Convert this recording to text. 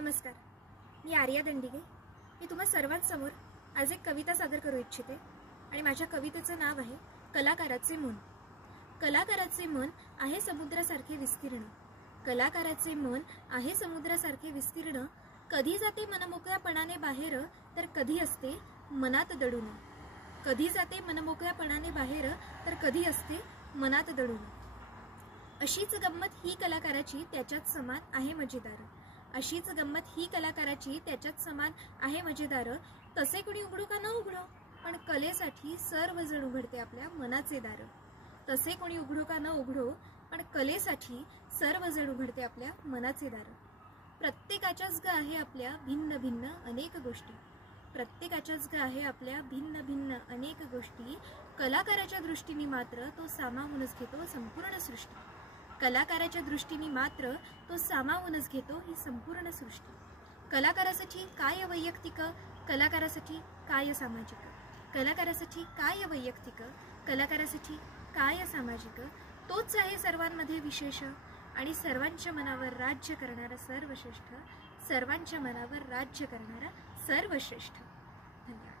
नमस्कार, मी आर्या दंडिगे। मी तुम्हा सर्वांसमोर आज एक कविता सादर करू इच्छिते आणि माझ्या कवितेचं नाव आहे कलाकाराचे मन। कलाकाराचे मन आहे समुद्रासारखे विस्तीर्ण, कलाकाराचे मन आहे समुद्रासारखे विस्तीर्ण। कधी जाते मनमोकळ्यापणाने बाहेर तर कधी असते मनात दडून, कधी जाते मनमोकळ्यापणाने बाहेर तर कधी असते मनात दडून। अशीच गंमत ही कलाकाराची त्याच्यात समान आहे मजेदार, अशीच गंमत ही कलाकाराची त्याच्यात समान आहे मजेदार। तसे कोणी उघडू का न उघडो, पण कलेसाठी सर्वजण उघडते आपल्या मनाचे दार। तसे कोणी उघडू का न उघडो, पण कलेसाठी सर्वजण उघडते आपल्या मनाचे दार। प्रत्येकाच्याच ग आहे आपल्या भिन्न भिन्न अनेक गोष्टी, प्रत्येकाच्याच ग आहे आपल्या भिन्न भिन्न अनेक गोष्टी। कलाकाराच्या दृष्टीने मात्र तो सामावूनच घेतो संपूर्ण सृष्टी, कलाकाराच्या दृष्टीने मात्र तो सामावूनच घेतो ही संपूर्ण सृष्टी। कलाकारासाठी काय वैयक्तिक, कलाकारासाठी काय सामाजिक, कलाकारासाठी काय वैयक्तिक, कलाकारासाठी काय सामाजिक। तोच आहे सर्वांमध्ये विशेष आणि सर्वांच्या मनावर राज्य करणारा सर्वश्रेष्ठ, सर्वांच्या मनावर राज्य करणारा सर्वश्रेष्ठ। धन्यवाद।